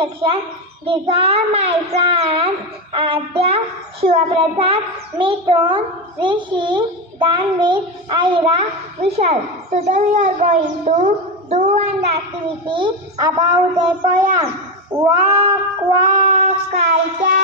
section. These are my friends Adya, Shivaprasad, Mithun, Rishi, Danvit, Aira, Vishal. Today we are going to do an activity about a poem. Walk, walk, I can.